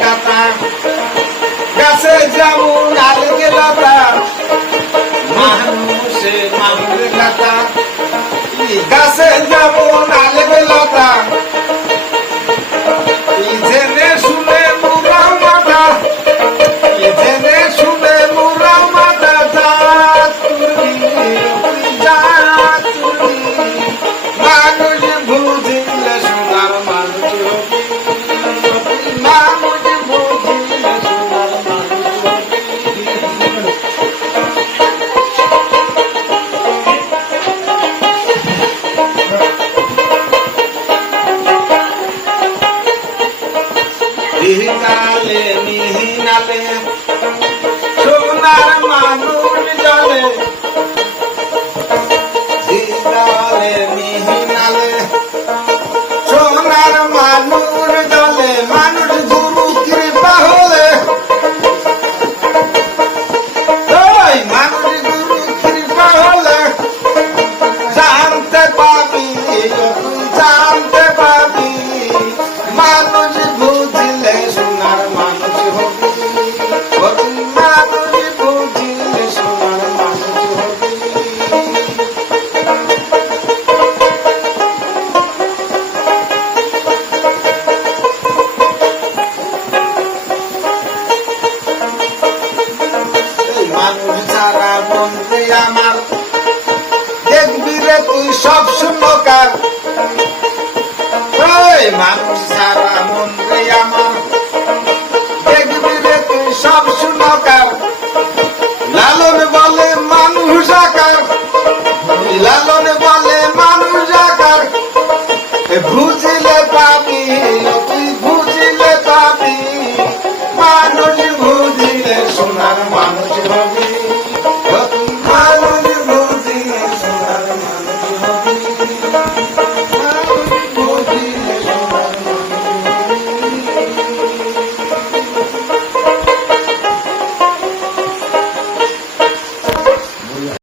কথা গাছে যেমন আলগে লতা মানুষে মানুষের কথা গাছে যেমন আলগে লতা জেনে শুনে মুরাও মাথা জেনে শুনে মুরাও মাথা মানুষ বুঝিলে সোনার মানুষ মানুষ বুঝিলে সোনার মিহিনালে মিহিনালে সোনার মানুষ জলে মিহিনালে মিহিনালে সোনার মানুষ জলে মানুষ গুরু কৃপা হলে মানুষ গুরু কৃপা হলে জানতে পাবি জানতে পাবি মানুষ বুঝিলে সোনার মানুষ হবি মানুষ বুঝিলে সোনার মানুষ হবি মানুষ ছাড়া বন্ধু আমার দেখবি রে তুই সব শূন্যকার মানুষ ছাড়া বন্ধু